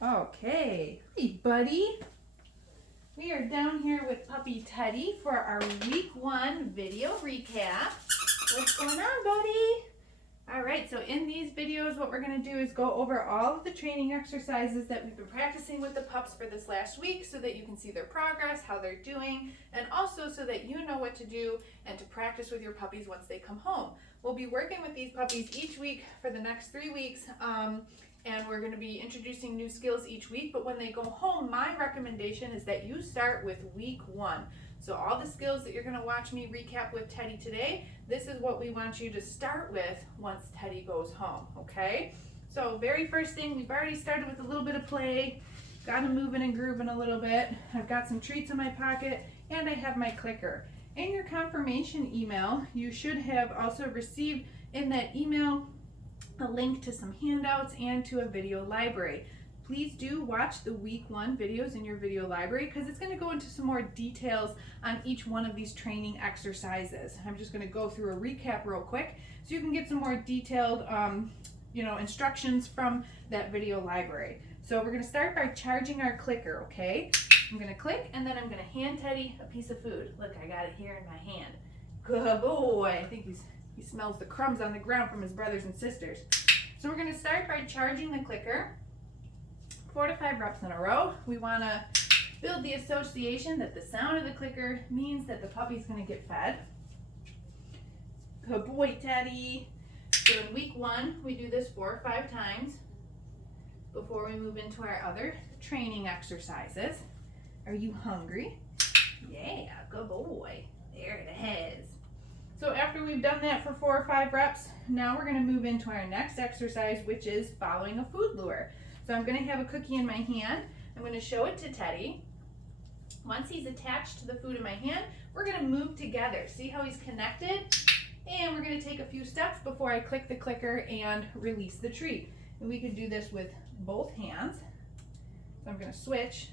Okay. Hey, buddy. We are down here with puppy Teddy for our week 1 video recap. What's going on, buddy? All right, so in these videos, what we're going to do is go over all of the training exercises that we've been practicing with the pups for this last week so that you can see their progress, how they're doing, and also so that you know what to do and to practice with your puppies once they come home. We'll be working with these puppies each week for the next 3 weeks, and we're going to be introducing new skills each week, but when they go home, my recommendation is that you start with week 1. So all the skills that you're going to watch me recap with Teddy today, this is what we want you to start with once Teddy goes home, okay? So very first thing, we've already started with a little bit of play, got him moving and grooving a little bit. I've got some treats in my pocket, and I have my clicker. In your confirmation email, you should have also received in that email a link to some handouts and to a video library. Please do watch the week 1 videos in your video library because it's going to go into some more details on each one of these training exercises. I'm just going to go through a recap real quick so you can get some more detailed instructions from that video library. So we're going to start by charging our clicker, okay? I'm going to click and then I'm going to hand Teddy a piece of food. Look, I got it here in my hand. Good boy. I think he smells the crumbs on the ground from his brothers and sisters. So we're going to start by charging the clicker. 4 to 5 reps in a row. We want to build the association that the sound of the clicker means that the puppy's going to get fed. Good boy, Teddy. So in week 1, we do this 4 or 5 times before we move into our other training exercises. Are you hungry? Yeah, good boy. There it is. So after we've done that for 4 or 5 reps, now we're going to move into our next exercise, which is following a food lure. So I'm going to have a cookie in my hand. I'm going to show it to Teddy. Once he's attached to the food in my hand, we're going to move together. See how he's connected? And we're going to take a few steps before I click the clicker and release the treat. And we could do this with both hands. So I'm going to switch.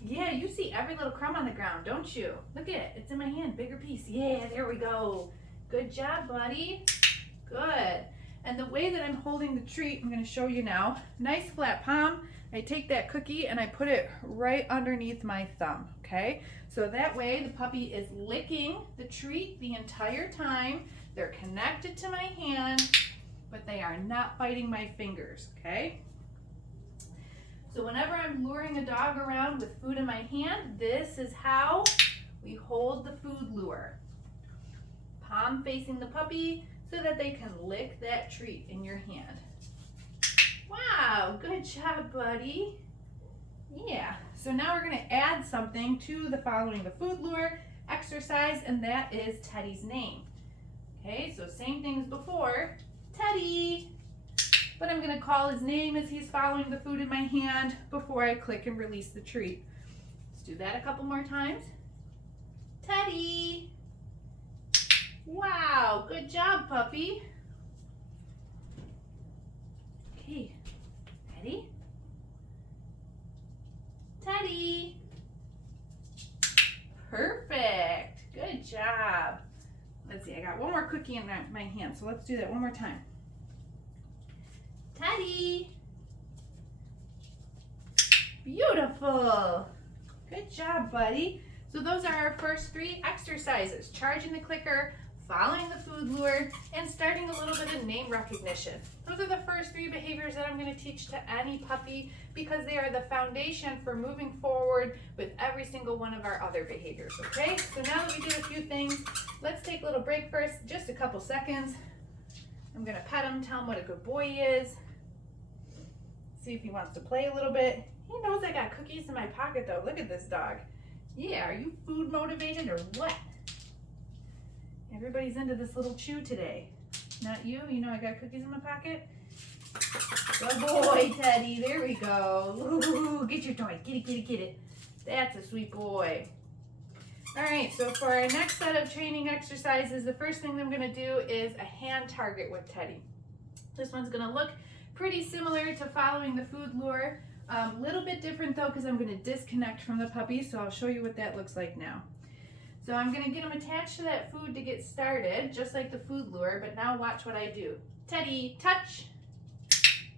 Yeah, you see every little crumb on the ground, don't you? Look at it. It's in my hand. Bigger piece. Yeah, there we go. Good job, buddy. Good. And the way that I'm holding the treat, I'm going to show you now. Nice flat palm. I take that cookie and I put it right underneath my thumb, okay? So that way the puppy is licking the treat the entire time. They're connected to my hand, but they are not biting my fingers, okay? So whenever I'm luring a dog around with food in my hand, this is how we hold the food lure. Palm facing the puppy, so that they can lick that treat in your hand. Wow, good job, buddy. Yeah, so now we're going to add something to the following the food lure exercise, and that is Teddy's name. Okay, so same thing as before, Teddy. But I'm going to call his name as he's following the food in my hand before I click and release the treat. Let's do that a couple more times. Teddy. Wow, good job, puppy. Okay, ready? Teddy. Perfect, good job. Let's see, I got one more cookie in my hand, so let's do that one more time. Teddy. Beautiful. Good job, buddy. So those are our first 3 exercises: charging the clicker, following the food lure, and starting a little bit of name recognition. Those are the first 3 behaviors that I'm going to teach to any puppy because they are the foundation for moving forward with every single one of our other behaviors, okay? So now that we did a few things, let's take a little break first, just a couple seconds. I'm going to pet him, tell him what a good boy he is. See if he wants to play a little bit. He knows I got cookies in my pocket though. Look at this dog. Yeah, are you food motivated or what? Everybody's into this little chew today. Not you? You know I got cookies in my pocket? Good boy, Teddy. There we go. Ooh, get your toy. Get it, get it, get it. That's a sweet boy. All right, so for our next set of training exercises, the first thing I'm going to do is a hand target with Teddy. This one's going to look pretty similar to following the food lure. A little bit different though because I'm going to disconnect from the puppy, so I'll show you what that looks like now. So I'm going to get him attached to that food to get started, just like the food lure, but now watch what I do. Teddy, touch.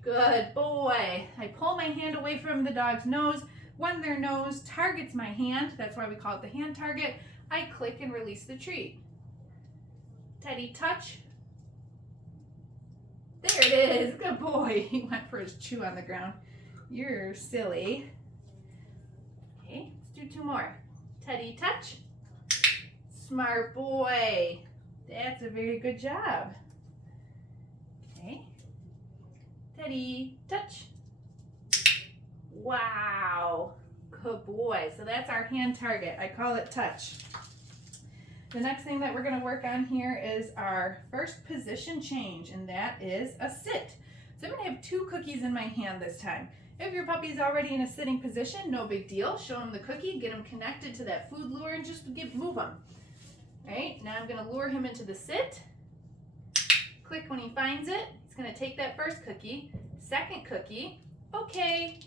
Good boy. I pull my hand away from the dog's nose. When their nose targets my hand, that's why we call it the hand target, I click and release the treat. Teddy, touch. There it is. Good boy. He went for his chew on the ground. You're silly. Okay, let's do 2 more. Teddy, touch. Smart boy. That's a very good job. Okay. Teddy, touch. Wow. Good boy. So that's our hand target. I call it touch. The next thing that we're going to work on here is our first position change, and that is a sit. So I'm going to have 2 cookies in my hand this time. If your puppy's already in a sitting position, no big deal. Show him the cookie, get him connected to that food lure, and just move him. All right, now I'm going to lure him into the sit. Click when he finds it. He's going to take that first cookie. Second cookie, okay,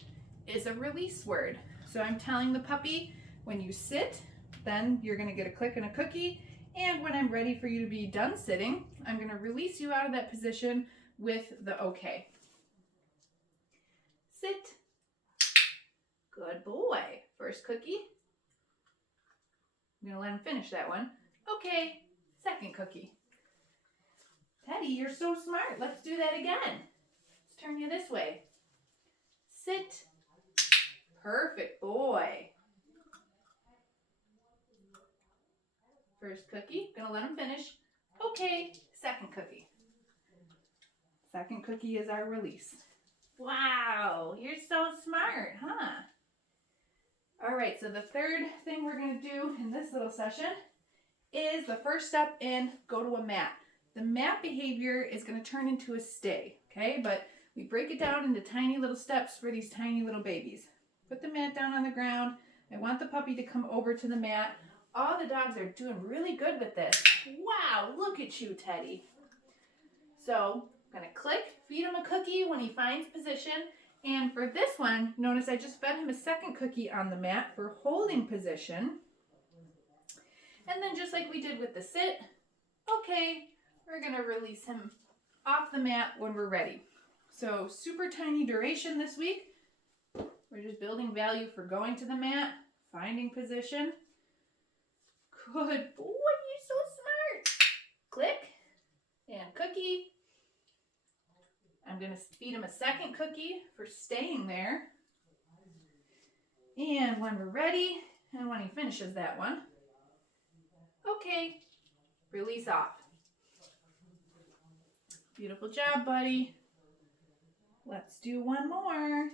is a release word. So I'm telling the puppy, when you sit, then you're going to get a click and a cookie. And when I'm ready for you to be done sitting, I'm going to release you out of that position with the okay. Sit. Good boy. First cookie. I'm going to let him finish that one. Okay. Second cookie. Teddy, you're so smart. Let's do that again. Let's turn you this way. Sit. Perfect boy. First cookie, gonna let him finish. Okay, second cookie. Second cookie is our release. Wow, you're so smart, huh? All right, so the third thing we're gonna do in this little session is the first step in go to a mat. The mat behavior is gonna turn into a stay, okay? But we break it down into tiny little steps for these tiny little babies. Put the mat down on the ground. I want the puppy to come over to the mat. All the dogs are doing really good with this. Wow, look at you, Teddy. So I'm gonna click, feed him a cookie when he finds position. And for this one, notice I just fed him a second cookie on the mat for holding position. And then just like we did with the sit, okay, we're gonna release him off the mat when we're ready. So super tiny duration this week. We're just building value for going to the mat, finding position. Good boy, you're so smart. Click and cookie. I'm gonna feed him a second cookie for staying there. And when we're ready, and when he finishes that one, okay, release off. Beautiful job, buddy. Let's do one more.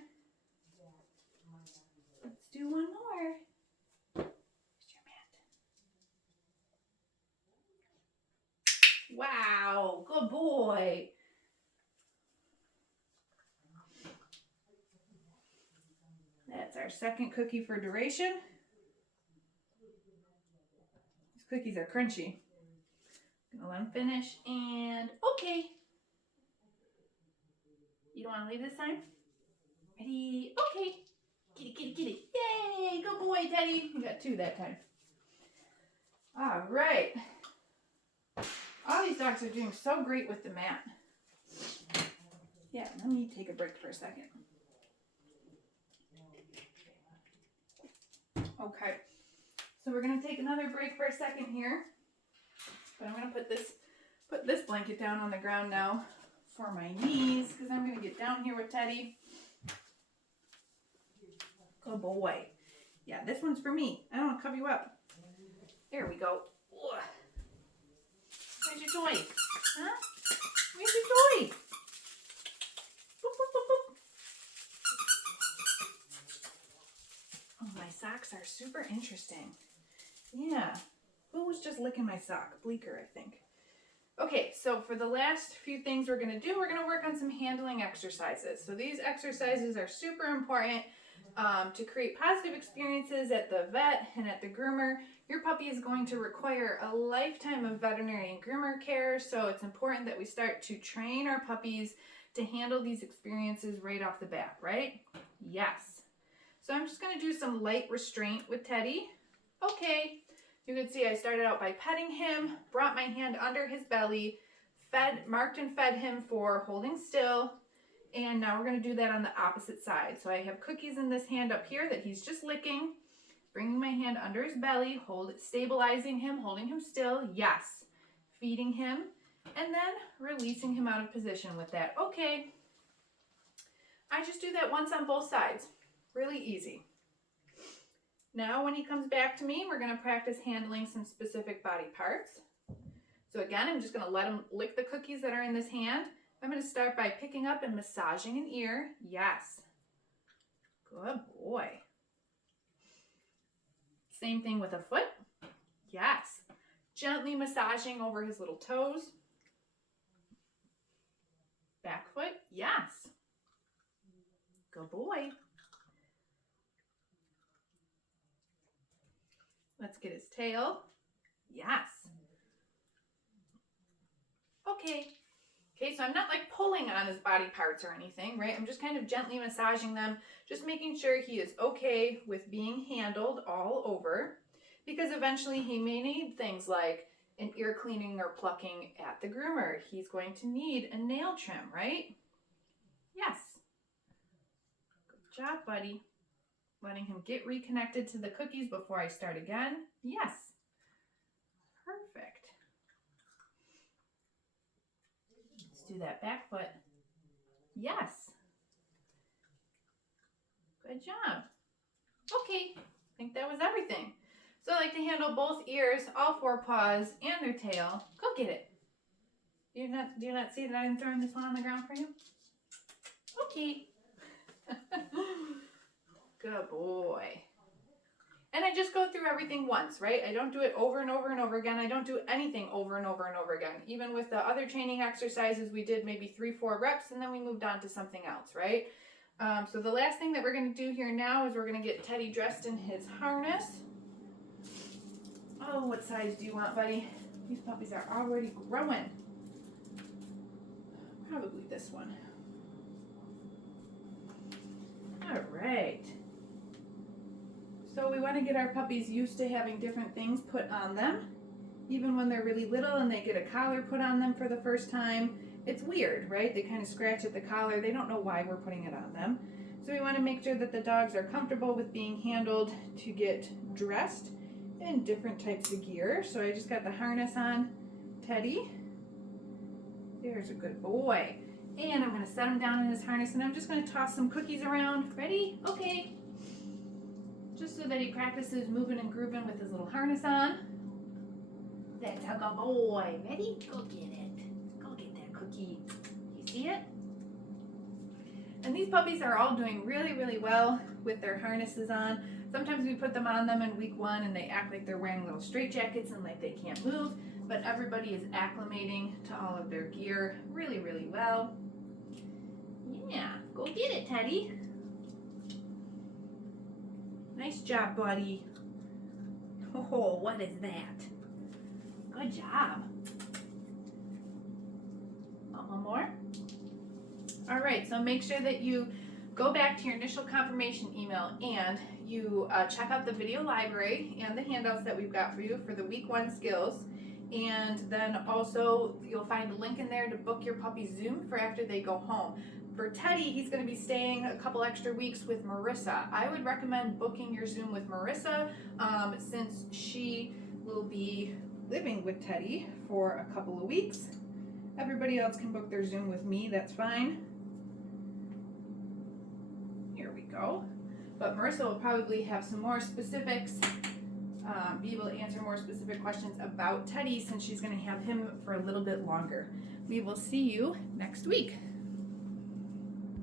Let's do one more. Wow, good boy. That's our second cookie for duration. These cookies are crunchy. Gonna let him finish and okay. You don't want to leave this time? Ready? Okay. Kitty, kitty, kitty. Yay! Good boy, Teddy. You got 2 that time. All right. All these dogs are doing so great with the mat. Yeah, let me take a break for a second. Okay, so we're gonna take another break for a second here. But I'm gonna put this blanket down on the ground now for my knees because I'm gonna get down here with Teddy. Good boy. Yeah, this one's for me. I don't want to cover you up. There we go. Where's your toy? Huh? Where's your toy? Boop, boop, boop, boop. Oh, my socks are super interesting. Yeah. Who was just licking my sock? Bleeker, I think. Okay, so for the last few things we're going to do, we're going to work on some handling exercises. So these exercises are super important to create positive experiences at the vet and at the groomer. Your puppy is going to require a lifetime of veterinary and groomer care, so it's important that we start to train our puppies to handle these experiences right off the bat, right? Yes. So I'm just going to do some light restraint with Teddy. Okay. You can see I started out by petting him, brought my hand under his belly, marked and fed him for holding still, And now we're going to do that on the opposite side. So I have cookies in this hand up here that he's just licking. Bringing my hand under his belly, stabilizing him, holding him still. Yes. Feeding him. And then releasing him out of position with that. Okay. I just do that once on both sides. Really easy. Now when he comes back to me, we're going to practice handling some specific body parts. So again, I'm just going to let him lick the cookies that are in this hand. I'm going to start by picking up and massaging an ear. Yes. Good boy. Same thing with a foot. Yes. Gently massaging over his little toes. Back foot. Yes. Good boy. Let's get his tail. Yes. Okay. Okay, so I'm not like pulling on his body parts or anything, right? I'm just kind of gently massaging them, just making sure he is okay with being handled all over, because eventually he may need things like an ear cleaning or plucking at the groomer. He's going to need a nail trim, right? Yes. Good job, buddy. Letting him get reconnected to the cookies before I start again. Yes. Perfect. Let's do that back foot. Yes. Good job. Okay, I think that was everything. So I like to handle both ears, all four paws, and their tail. Go get it. Do you not see that I'm throwing this one on the ground for you? Okay. Good boy. And I just go through everything once, right? I don't do it over and over and over again. I don't do anything over and over and over again. Even with the other training exercises, we did maybe 3-4 reps and then we moved on to something else, right? So the last thing that we're going to do here now is we're going to get Teddy dressed in his harness. Oh, what size do you want, buddy? These puppies are already growing. Probably this one. All right. So we want to get our puppies used to having different things put on them. Even when they're really little and they get a collar put on them for the first time, it's weird, right? They kind of scratch at the collar. They don't know why we're putting it on them. So we want to make sure that the dogs are comfortable with being handled to get dressed in different types of gear. So I just got the harness on Teddy. There's a good boy. And I'm going to set him down in his harness and I'm just going to toss some cookies around. Ready? Okay. Just so that he practices moving and grooving with his little harness on. That's a good boy. Ready? Go get it. Go get that cookie. You see it? And these puppies are all doing really, really well with their harnesses on. Sometimes we put them on them in week 1 and they act like they're wearing little straitjackets and like they can't move. But everybody is acclimating to all of their gear really, really well. Yeah, go get it, Teddy. Nice job, buddy. Oh, what is that? Good job. One more. All right, so make sure that you go back to your initial confirmation email and you check out the video library and the handouts that we've got for you for the week 1 skills. And then also you'll find a link in there to book your puppy Zoom for after they go home. For Teddy, he's going to be staying a couple extra weeks with Marissa. I would recommend booking your Zoom with Marissa since she will be living with Teddy for a couple of weeks. Everybody else can book their Zoom with me, that's fine. Here we go. But Marissa will probably have some more specifics, be able to answer more specific questions about Teddy since she's going to have him for a little bit longer. We will see you next week.